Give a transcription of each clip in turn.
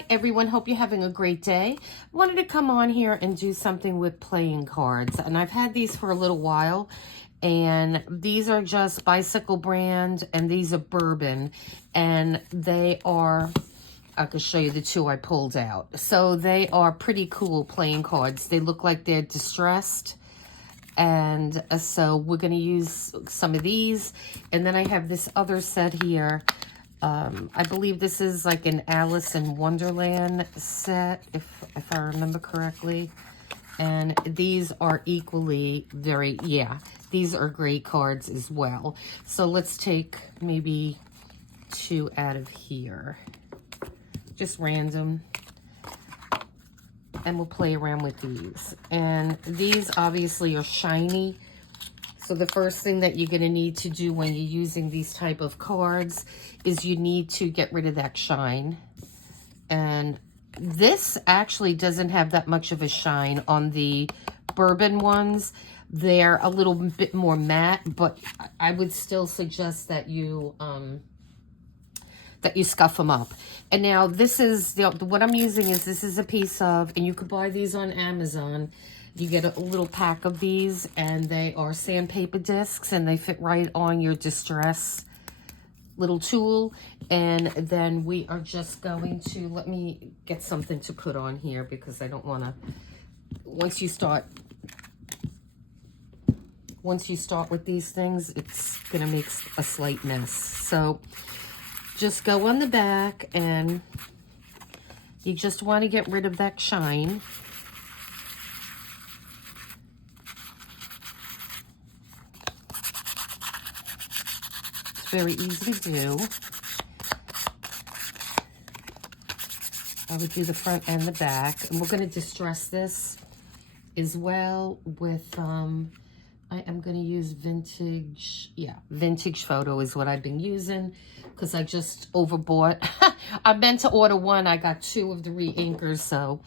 Hi everyone, hope you're having a great day. I wanted to come on here and do something with playing cards, and I've had these for a little while, and these are just Bicycle brand, and these are Bourbon, and they are, I can show you the two I pulled out. So they are pretty cool playing cards. They look like they're distressed, and so we're going to use some of these, and then I have this other set here. I believe this is like an Alice in Wonderland set, if I remember correctly. And these are equally these are great cards as well. So let's take maybe two out of here. Just random. And we'll play around with these. And these obviously are shiny. So the first thing that you're going to need to do when you're using these type of cards is you need to get rid of that shine. And this actually doesn't have that much of a shine on the Bourbon ones. They're a little bit more matte, but I would still suggest that you scuff them up. And now this is, what I'm using is, this is a piece of, and you could buy these on Amazon. You get a little pack of these, and they are sandpaper discs, and they fit right on your distress little tool. And then we are just going to, let me get something to put on here, because I don't want to, once you start with these things, it's going to make a slight mess. So just go on the back, and you just want to get rid of that shine. Very easy to do. I would do the front and the back, and we're going to distress this as well with I am going to use vintage photo is what I've been using, because I just overbought. I meant to order one, I got two of the re-inkers, so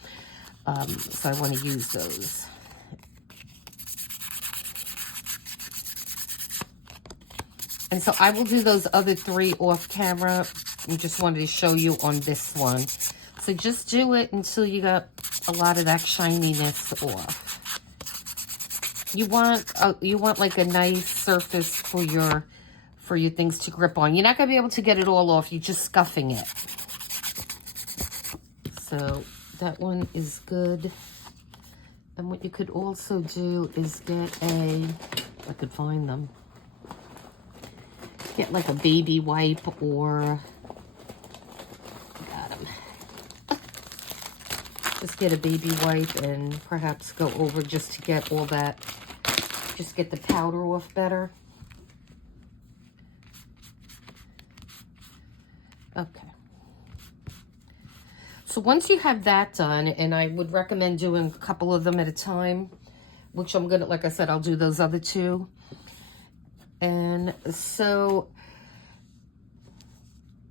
I want to use those. And so I will do those other three off camera. I just wanted to show you on this one. So just do it until you got a lot of that shininess off. You want like a nice surface for your things to grip on. You're not going to be able to get it all off. You're just scuffing it. So that one is good. And what you could also do is get if I could find them. Get like a baby wipe, or got them. Just get a baby wipe and perhaps go over just to get all that, just get the powder off better. Okay. So once you have that done, and I would recommend doing a couple of them at a time, which I'm gonna, like I said, I'll do those other two. And so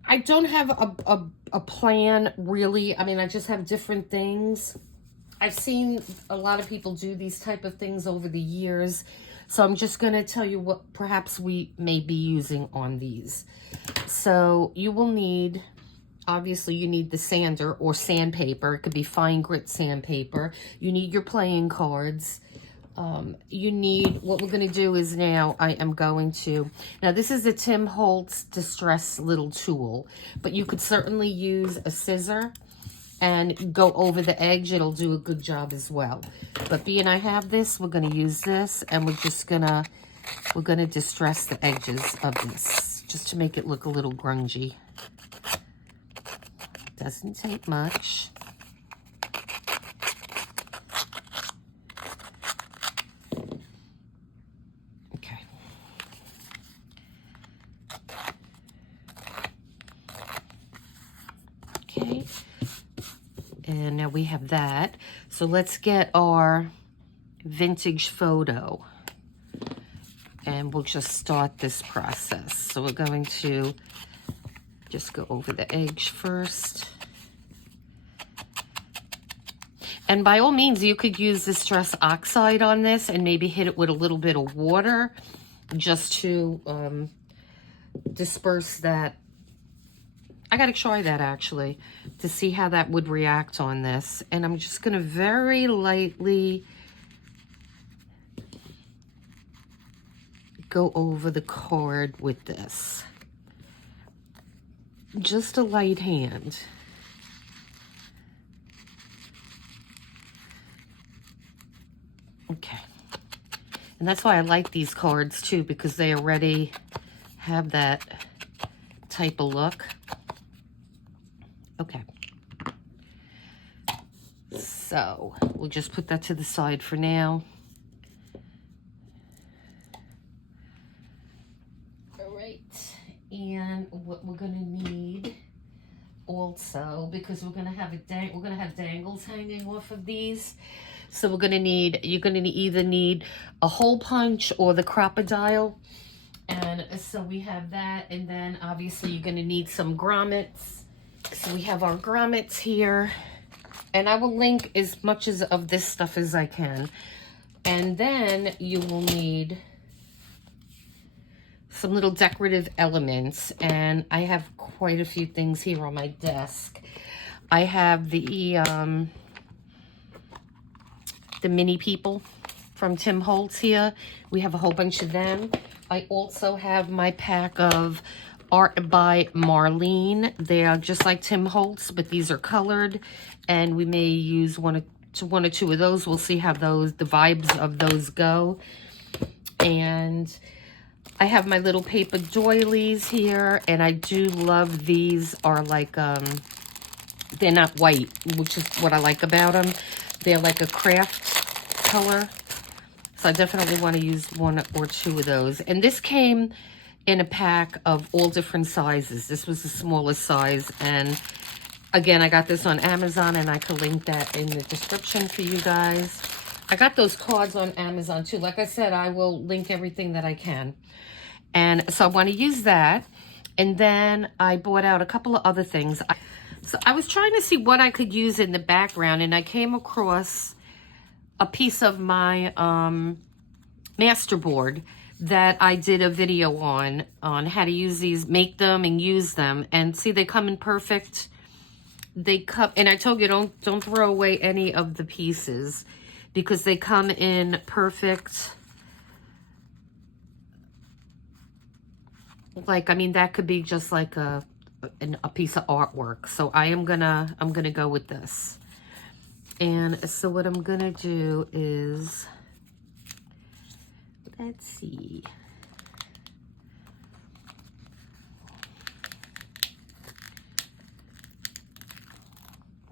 I don't have a plan really. I mean, I just have different things. I've seen a lot of people do these type of things over the years. So I'm just going to tell you what perhaps we may be using on these. So you will need, obviously you need the sander or sandpaper. It could be fine grit sandpaper. You need your playing cards. You need, what we're going to do is now this is a Tim Holtz Distress little tool, but you could certainly use a scissor and go over the edge. It'll do a good job as well. But being I have this, we're going to use this, and we're going to distress the edges of this just to make it look a little grungy. Doesn't take much. Okay, and now we have that. So let's get our vintage photo, and we'll just start this process. So we're going to just go over the edge first. And by all means, you could use Distress Oxide on this and maybe hit it with a little bit of water just to disperse that I got to try that actually to see how that would react on this. And I'm just going to very lightly go over the card with this. Just a light hand. Okay. And that's why I like these cards too, because they already have that type of look. Okay. So we'll just put that to the side for now. All right. And what we're going to need also, because we're going to have dangles hanging off of these. So you're going to either need a hole punch or the crocodile. And so we have that. And then obviously you're going to need some grommets. So we have our grommets here. And I will link as much of this stuff as I can. And then you will need some little decorative elements. And I have quite a few things here on my desk. I have the mini people from Tim Holtz here. We have a whole bunch of them. I also have my pack of Art by Marlene. They are just like Tim Holtz, but these are colored, and we may use one or two of those. We'll see how the vibes of those go. And I have my little paper doilies here, and I do love these. Are like they're not white, which is what I like about them. They're like a craft color. So I definitely want to use one or two of those. And this came in a pack of all different sizes. This was the smallest size. And again, I got this on Amazon, and I could link that in the description for you guys. I got those cards on Amazon too. Like I said, I will link everything that I can. And so I want to use that. And then I bought out a couple of other things. So I was trying to see what I could use in the background, and I came across a piece of my masterboard that I did a video on how to use these, make them and use them. And see, they come in perfect. They come, and I told you don't throw away any of the pieces because they come in perfect. Like, I mean, that could be just like a piece of artwork. So I'm gonna go with this. And so what I'm gonna do is, let's see.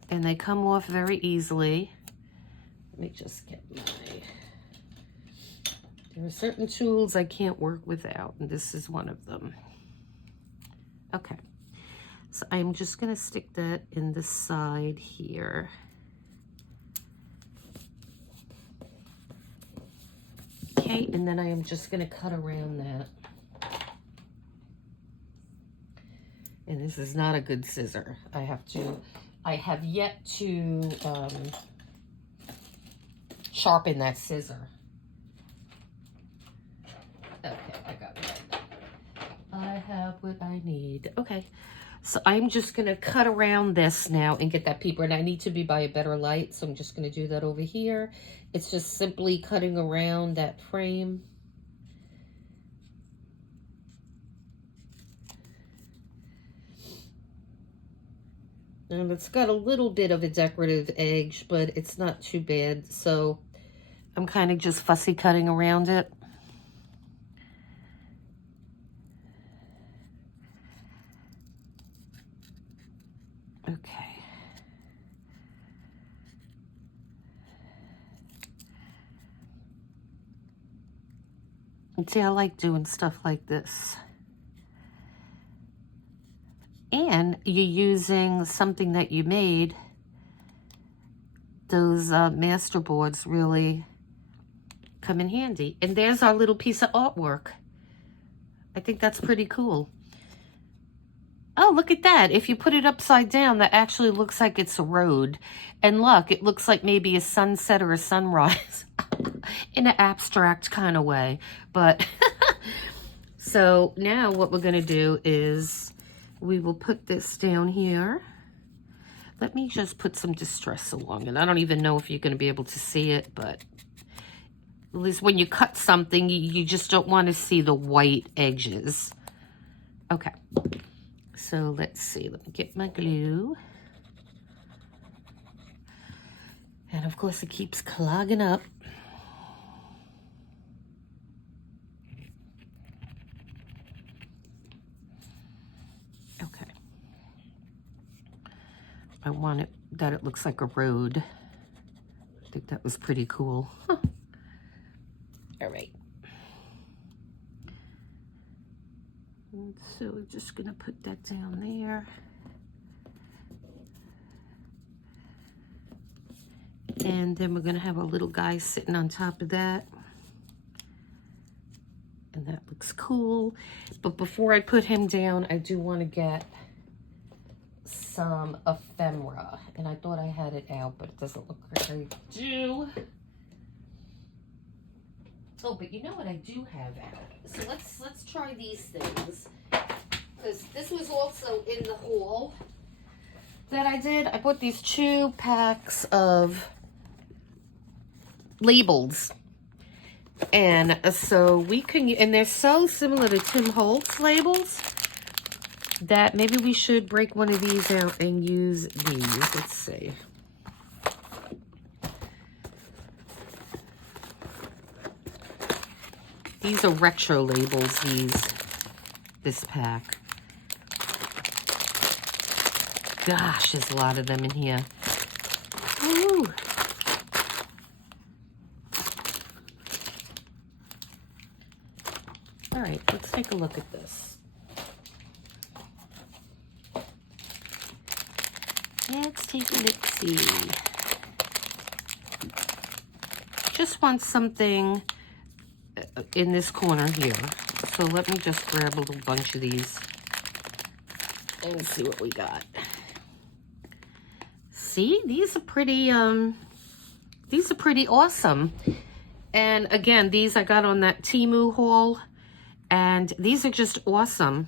And they come off very easily. Let me just get there are certain tools I can't work without, and this is one of them. Okay. So I'm just gonna stick that in the side here. Okay, and then I am just going to cut around that. And this is not a good scissor. I have yet to sharpen that scissor. Okay, I got it. I have what I need. Okay, so I'm just going to cut around this now and get that paper. And I need to be by a better light, so I'm just going to do that over here. It's just simply cutting around that frame. And it's got a little bit of a decorative edge, but it's not too bad. So I'm kind of just fussy cutting around it. Okay. And see, I like doing stuff like this. And you're using something that you made. Those master boards really come in handy. And there's our little piece of artwork. I think that's pretty cool. Oh, look at that. If you put it upside down, that actually looks like it's a road. And look, it looks like maybe a sunset or a sunrise in an abstract kind of way. But so now what we're going to do is we will put this down here. Let me just put some distress along it. I don't even know if you're going to be able to see it, but at least when you cut something, you just don't want to see the white edges. Okay, so let's see. Let me get my glue. And of course, it keeps clogging up. Okay. I want it that it looks like a road. I think that was pretty cool. Huh. All right. And so we're just gonna put that down there. And then we're gonna have a little guy sitting on top of that. And that looks cool. But before I put him down, I do want to get some ephemera. And I thought I had it out, but it doesn't look like I do. Oh, but you know what I do have out? So let's try these things. Because this was also in the haul that I did. I bought these 2 packs of labels. And so we can, and they're so similar to Tim Holtz labels that maybe we should break one of these out and use these. Let's see. These are retro labels, this pack. Gosh, there's a lot of them in here. Ooh. All right, let's take a look at this. Let's take a look-see. Just want something in this corner here. So let me just grab a little bunch of these and see what we got. See, these are pretty awesome. And again, these I got on that Temu haul. And these are just awesome.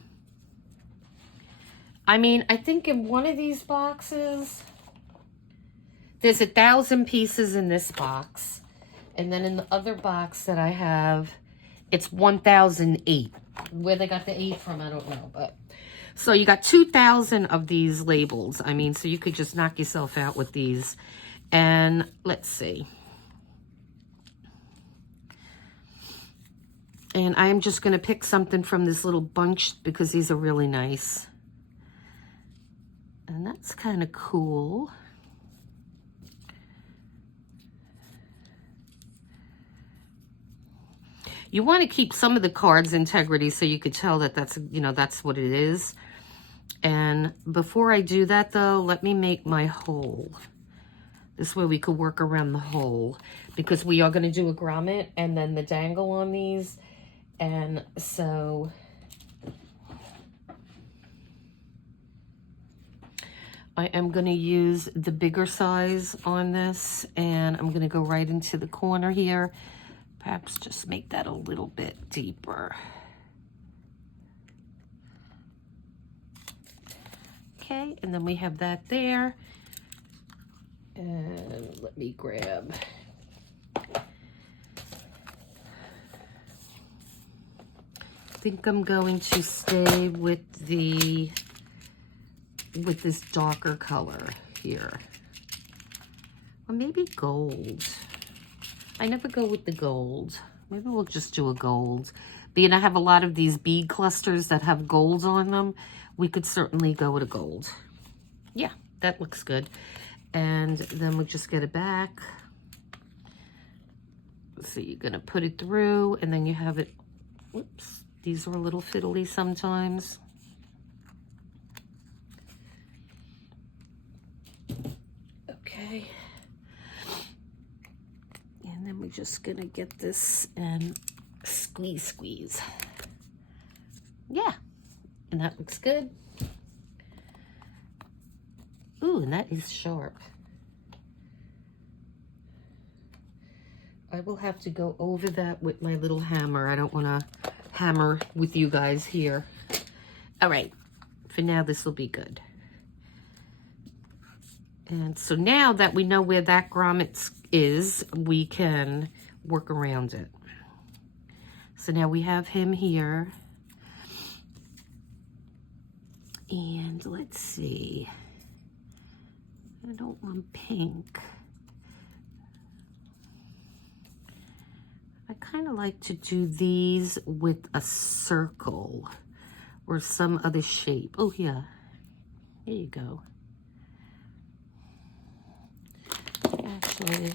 I mean, I think in one of these boxes, there's 1,000 pieces in this box. And then in the other box that I have, it's 1,008. Where they got the 8 from, I don't know. But so you got 2,000 of these labels. I mean, so you could just knock yourself out with these. And let's see. And I'm just going to pick something from this little bunch because these are really nice. And that's kind of cool. You want to keep some of the cards integrity so you could tell that that's, you know, that's what it is. And before I do that, though, let me make my hole. This way we could work around the hole. Because we are going to do a grommet and then the dangle on these. And so I am going to use the bigger size on this, and I'm going to go right into the corner here. Perhaps just make that a little bit deeper. Okay, and then we have that there. And let me grab... I think I'm going to stay with this darker color here. Or maybe gold. I never go with the gold. Maybe we'll just do a gold. Being I have a lot of these bead clusters that have gold on them, we could certainly go with a gold. Yeah, that looks good. And then we'll just get it back. So you're gonna put it through and then you have it, whoops. These are a little fiddly sometimes. Okay. And then we're just gonna get this and squeeze. Yeah, and that looks good. Ooh, and that is sharp. I will have to go over that with my little hammer. I don't wanna hammer with you guys here. All right, For now, this will be good. And so now that we know where that grommet is, we can work around it. So now we have him here. And let's see. I don't want pink. I kind of like to do these with a circle or some other shape. Oh, yeah. There you go. Actually,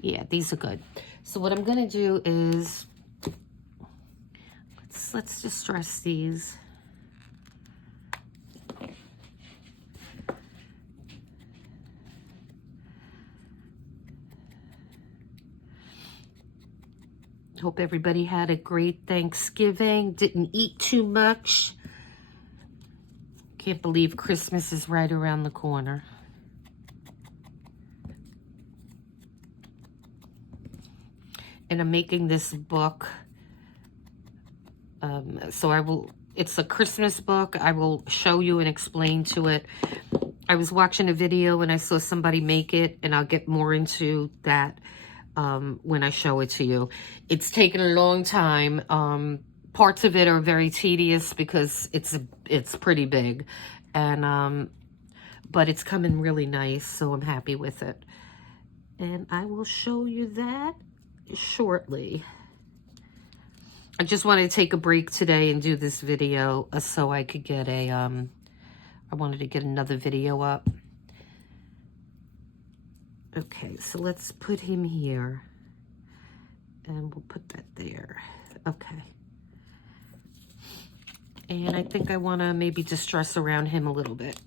yeah, these are good. So what I'm going to do is, let's distress these. Hope everybody had a great Thanksgiving. Didn't eat too much. Can't believe Christmas is right around the corner. And I'm making this book. So it's a Christmas book. I will show you and explain to it. I was watching a video and I saw somebody make it, and I'll get more into that when I show it to you. It's taken a long time. Parts of it are very tedious because it's pretty big, and but it's coming really nice, so I'm happy with it. And I will show you that shortly. I just wanted to take a break today and do this video so I could get a, I wanted to get another video up. Okay, so let's put him here. And we'll put that there. Okay. And I think I want to maybe distress around him a little bit.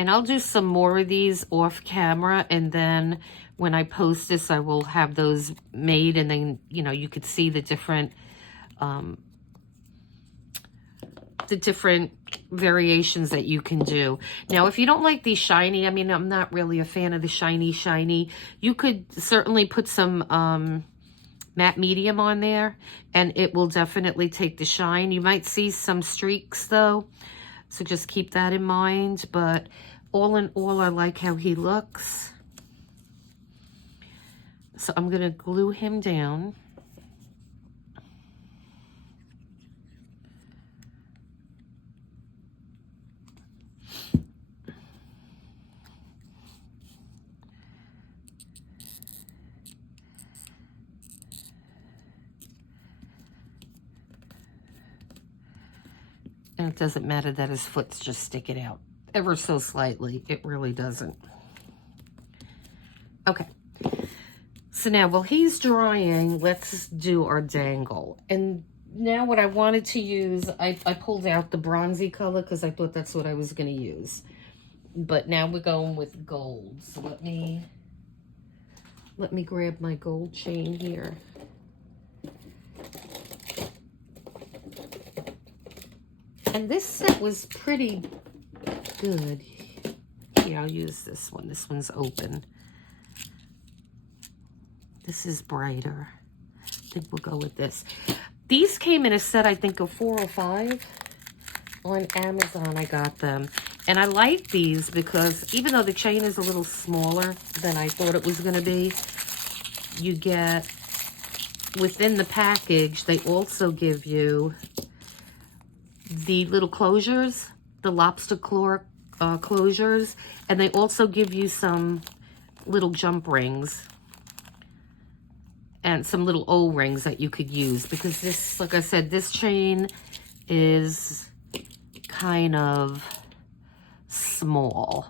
And I'll do some more of these off camera, and then when I post this, I will have those made, and then, you know, you could see the different variations that you can do. Now, if you don't like these shiny, I mean, I'm not really a fan of the shiny, you could certainly put some matte medium on there, and it will definitely take the shine. You might see some streaks, though, so just keep that in mind. But all in all, I like how he looks. So I'm going to glue him down. And it doesn't matter that his foot's just sticking out ever so slightly. It really doesn't. Okay. So now, while he's drying, let's do our dangle. And now what I wanted to use, I pulled out the bronzy color because I thought that's what I was going to use. But now we're going with gold. So let me grab my gold chain here. And this set was pretty good. Here, I'll use this one. This one's open. This is brighter. I think we'll go with this. These came in a set, I think, of 4 or 5. On Amazon, I got them. And I like these because even though the chain is a little smaller than I thought it was going to be, you get, within the package, they also give you the little closures, the lobster claw closures, and they also give you some little jump rings and some little O-rings that you could use, because this, like I said, this chain is kind of small,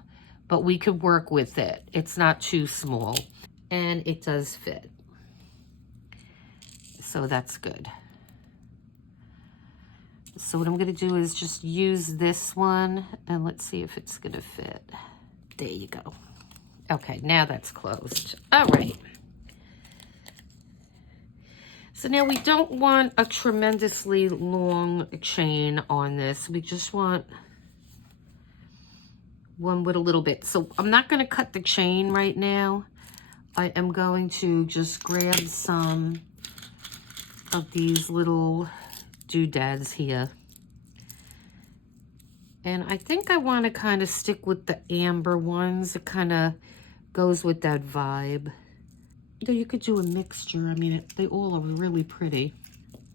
but we could work with it. It's not too small, and it does fit, so that's good. So what I'm going to do is just use this one, and let's see if it's going to fit. There you go. Okay, now that's closed. All right. So now we don't want a tremendously long chain on this. We just want one with a little bit. So I'm not going to cut the chain right now. I am going to just grab some of these little doodads here. And I think I want to kind of stick with the amber ones. It kind of goes with that vibe. Though you could do a mixture. I mean, they all are really pretty.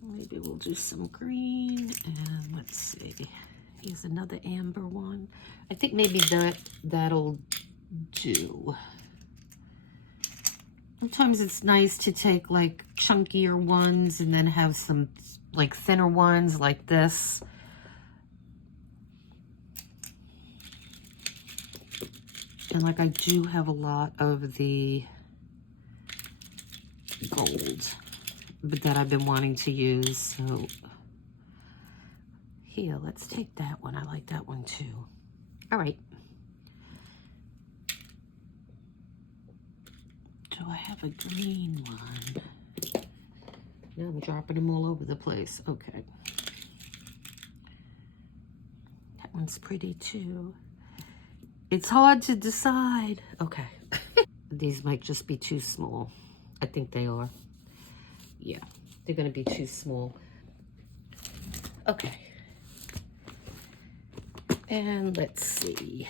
Maybe we'll do some green, and let's see. Here's another amber one. I think maybe that'll do. Sometimes it's nice to take like chunkier ones and then have some like thinner ones like this. And like I do have a lot of the gold that I've been wanting to use. So here, let's take that one. I like that one too. All right. Do I have a green one? No, I'm dropping them all over the place. Okay. That one's pretty too. It's hard to decide. Okay. These might just be too small. I think they are. Yeah, they're going to be too small. Okay. And let's see.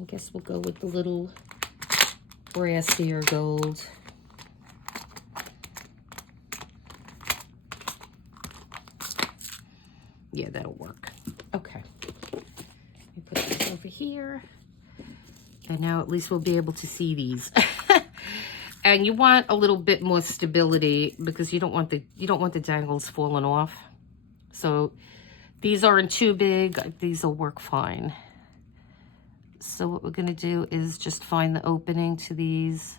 I guess we'll go with the little brassier gold. Yeah, that'll work. Okay. Let me put this over here. And now at least we'll be able to see these. And you want a little bit more stability because you don't want the dangles falling off. So these aren't too big. These will work fine. So what we're going to do is just find the opening to these.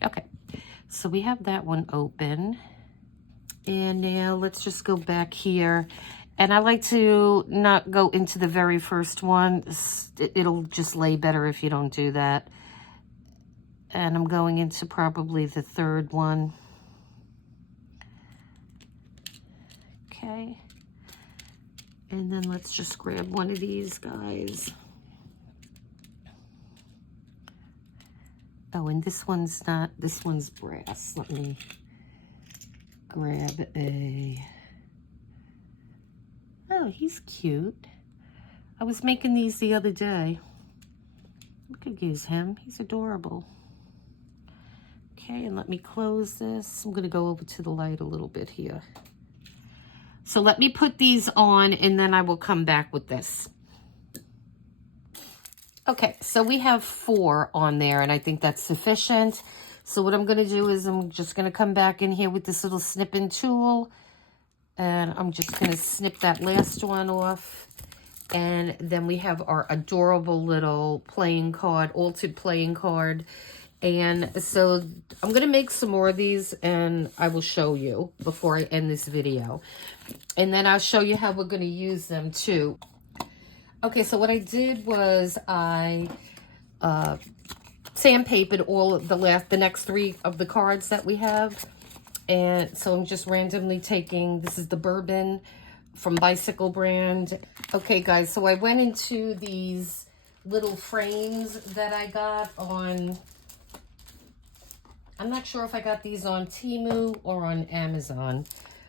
Okay, so we have that one open. And now let's just go back here. And I like to not go into the very first one. It'll just lay better if you don't do that. And I'm going into probably the third one. Okay. And then let's just grab one of these guys. Oh, and this one's not, this one's brass. Let me grab a, oh, he's cute. I was making these the other day. We could use him. He's adorable. Okay, and let me close this. I'm going to go over to the light a little bit here. So let me put these on, and then I will come back with this. Okay, so we have 4 on there, and I think that's sufficient. So what I'm going to do is I'm just going to come back in here with this little snipping tool, and I'm just going to snip that last one off. And then we have our adorable little playing card, altered playing card. And so I'm going to make some more of these, and I will show you before I end this video. And then I'll show you how we're going to use them too. Okay, so what I did was I sandpapered all of the next 3 of the cards that we have. And so I'm just randomly taking, this is the Bourbon from Bicycle brand. Okay, guys, so I went into these little frames that I got on, I'm not sure if I got these on Temu or on Amazon,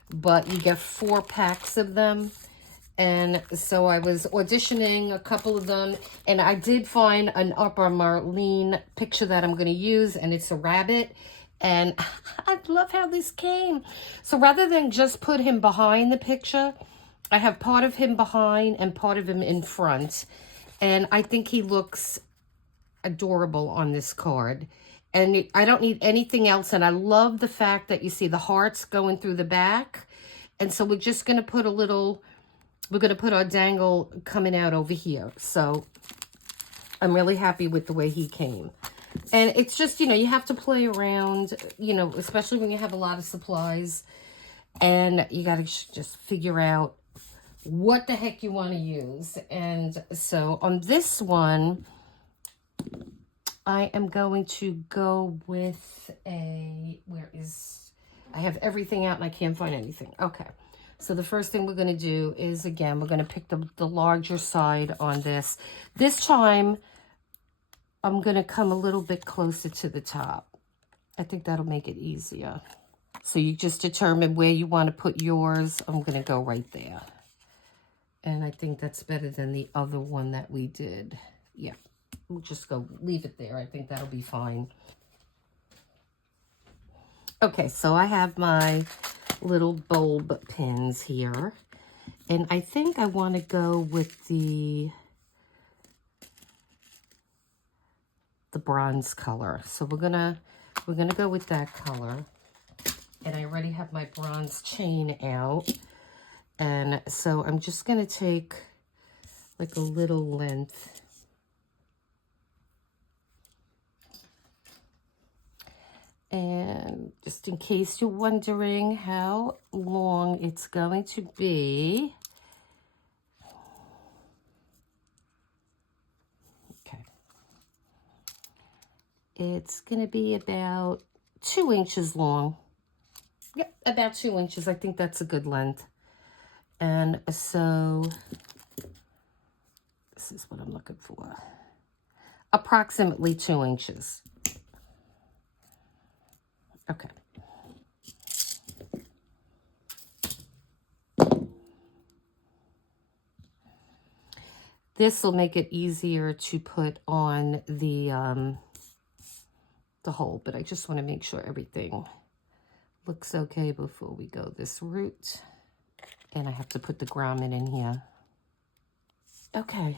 but you get 4 packs of them. And so I was auditioning a couple of them, and I did find an Upper Marlene picture that I'm going to use, and it's a rabbit. And I love how this came. So rather than just put him behind the picture, I have part of him behind and part of him in front. And I think he looks adorable on this card. And I don't need anything else. And I love the fact that you see the hearts going through the back. And so we're just going to put a little... We're going to put our dangle coming out over here. So I'm really happy with the way he came. And it's just, you know, you have to play around, you know, especially when you have a lot of supplies. And you got to just figure out what the heck you want to use. And so on this one, I am going to go with I have everything out and I can't find anything. Okay. So the first thing we're going to do is, again, we're going to pick the larger side on this. This time, I'm going to come a little bit closer to the top. I think that'll make it easier. So you just determine where you want to put yours. I'm going to go right there. And I think that's better than the other one that we did. Yeah, we'll just leave it there. I think that'll be fine. Okay, so I have my little bulb pins here. And I think I want to go with the bronze color. So we're gonna go with that color. And I already have my bronze chain out. And so I'm just gonna take like a little length. And just in case you're wondering how long it's going to be. Okay. It's going to be about 2 inches long. Yep, about 2 inches. I think that's a good length. And so this is what I'm looking for. Approximately 2 inches. Okay. This will make it easier to put on the hole, but I just want to make sure everything looks okay before we go this route. And I have to put the grommet in here. Okay,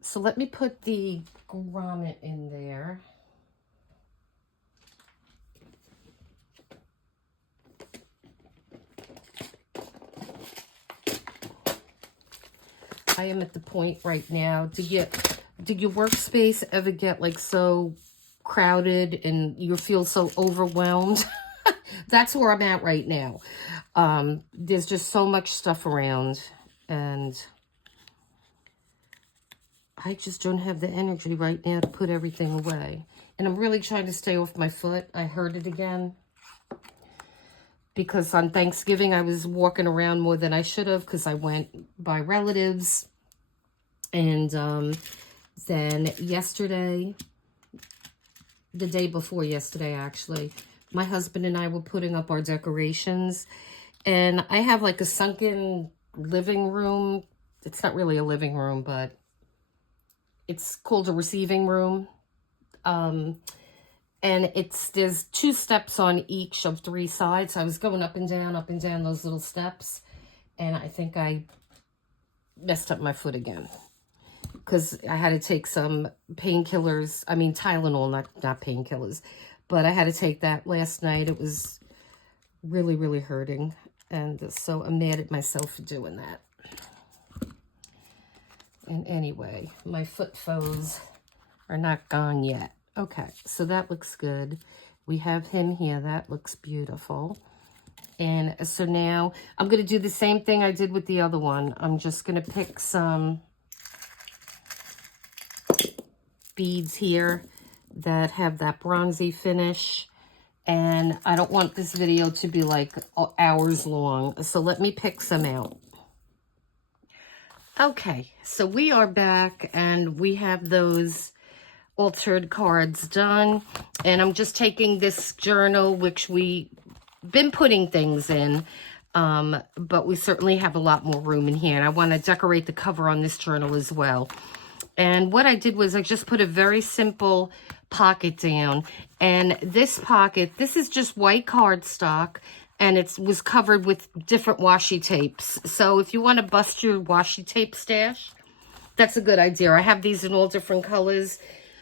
so let me put the grommet in there. I am at the point right now. Did your workspace ever get like so crowded and you feel so overwhelmed? That's where I'm at right now. There's just so much stuff around and I just don't have the energy right now to put everything away. And I'm really trying to stay off my foot. I hurt it again. Because on Thanksgiving, I was walking around more than I should have because I went by relatives. And then yesterday, the day before yesterday, actually, my husband and I were putting up our decorations. And I have like a sunken living room. It's not really a living room, but it's called a receiving room. And there's 2 steps on each of 3 sides. So I was going up and down those little steps. And I think I messed up my foot again. Because I had to take some painkillers. I mean, Tylenol, not painkillers. But I had to take that last night. It was really, really hurting. And so I'm mad at myself for doing that. And anyway, my foot foes are not gone yet. Okay, so that looks good. We have him here. That looks beautiful. And so now I'm going to do the same thing I did with the other one. I'm just going to pick some beads here that have that bronzy finish. And I don't want this video to be like hours long. So let me pick some out. Okay, so we are back and we have those altered cards done, and I'm just taking this journal, which we been putting things in, but we certainly have a lot more room in here, and I want to decorate the cover on this journal as well. And what I did was I just put a very simple pocket down, and this pocket, this is just white cardstock, and it was covered with different washi tapes. So if you want to bust your washi tape stash, that's a good idea. I have these in all different colors.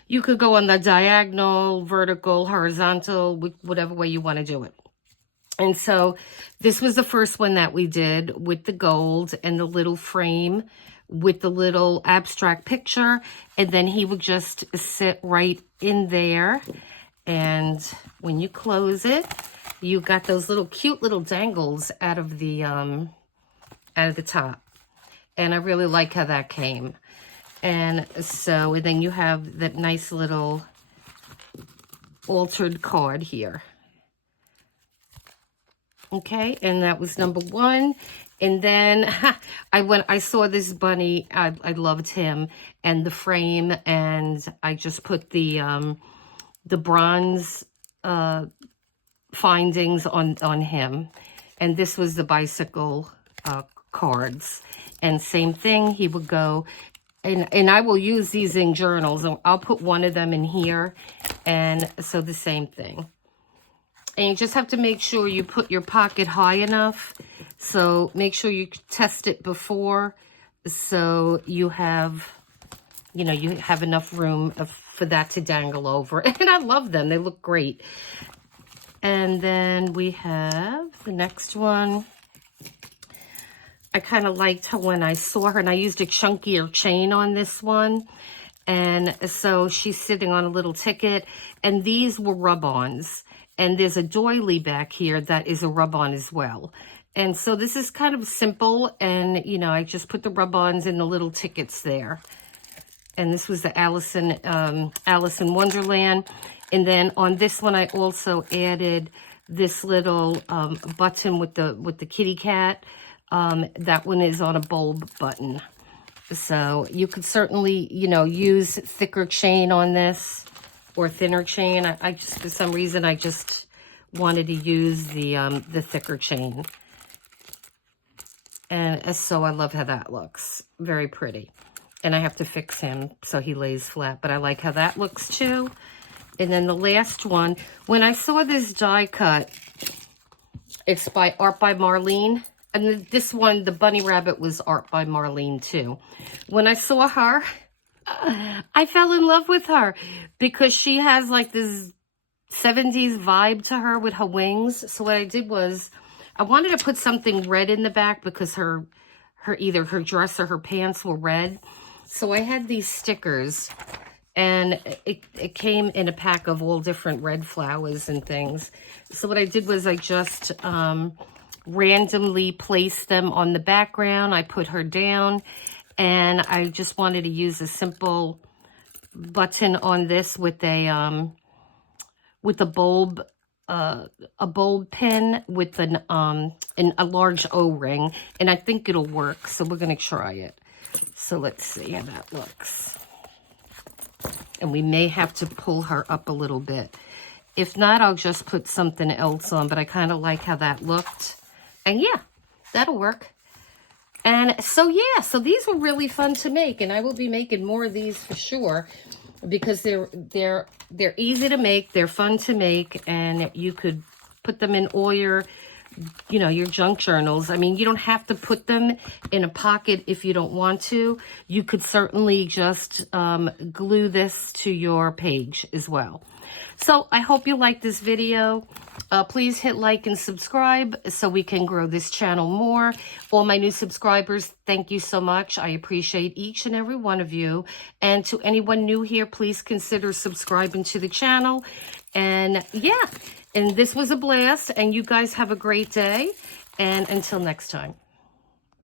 You could go on the diagonal, vertical, horizontal, whatever way you want to do it. And so this was the first one that we did with the gold and the little frame with the little abstract picture. And then he would just sit right in there. And when you close it, you got those little cute little dangles out of the top. And I really like how that came. And so, and then you have that nice little altered card here. Okay, and that was number 1. And then I saw this bunny. I loved him and the frame, and I just put the bronze findings on him. And this was the bicycle cards. And same thing, he would go, and I will use these in journals. I'll put one of them in here, and so the same thing. And you just have to make sure you put your pocket high enough. So make sure you test it before, so you have, you know, you have enough room for that to dangle over. And I love them. They look great. And then we have the next one. I kind of liked how when I saw her, and I used a chunkier chain on this one. And so she's sitting on a little ticket, and these were rub-ons. And there's a doily back here that is a rub-on as well. And so this is kind of simple, and, you know, I just put the rub-ons in the little tickets there. And this was the Alice in Wonderland. And then on this one, I also added this little button with the kitty cat. That one is on a bulb button. So you could certainly, you know, use thicker chain on this or thinner chain. I just, for some reason, I just wanted to use the thicker chain. And so I love how that looks. Very pretty. And I have to fix him so he lays flat, but I like how that looks too. And then the last one, when I saw this die cut, it's by Art by Marlene. And this one, the bunny rabbit, was Art by Marlene too. When I saw her, I fell in love with her because she has like this 70s vibe to her with her wings. So what I did was I wanted to put something red in the back because her either her dress or her pants were red. So I had these stickers, and it came in a pack of all different red flowers and things. So what I did was I just randomly placed them on the background. I put her down, and I just wanted to use a simple button on this with a bulb, a bulb pin with a large O-ring, and I think it'll work. So we're gonna try it. So let's see how that looks. And we may have to pull her up a little bit. If not, I'll just put something else on, but I kind of like how that looked. And yeah, that'll work. And so yeah, so these were really fun to make, and I will be making more of these for sure, because they're easy to make, they're fun to make, and you could put them in all your, you know, your junk journals. I mean, you don't have to put them in a pocket if you don't want to. You could certainly just glue this to your page as well. So I hope you like this video. Please hit like and subscribe so we can grow this channel more. All my new subscribers, thank you so much. I appreciate each and every one of you. And to anyone new here, please consider subscribing to the channel. And yeah, and this was a blast. And you guys have a great day. And until next time.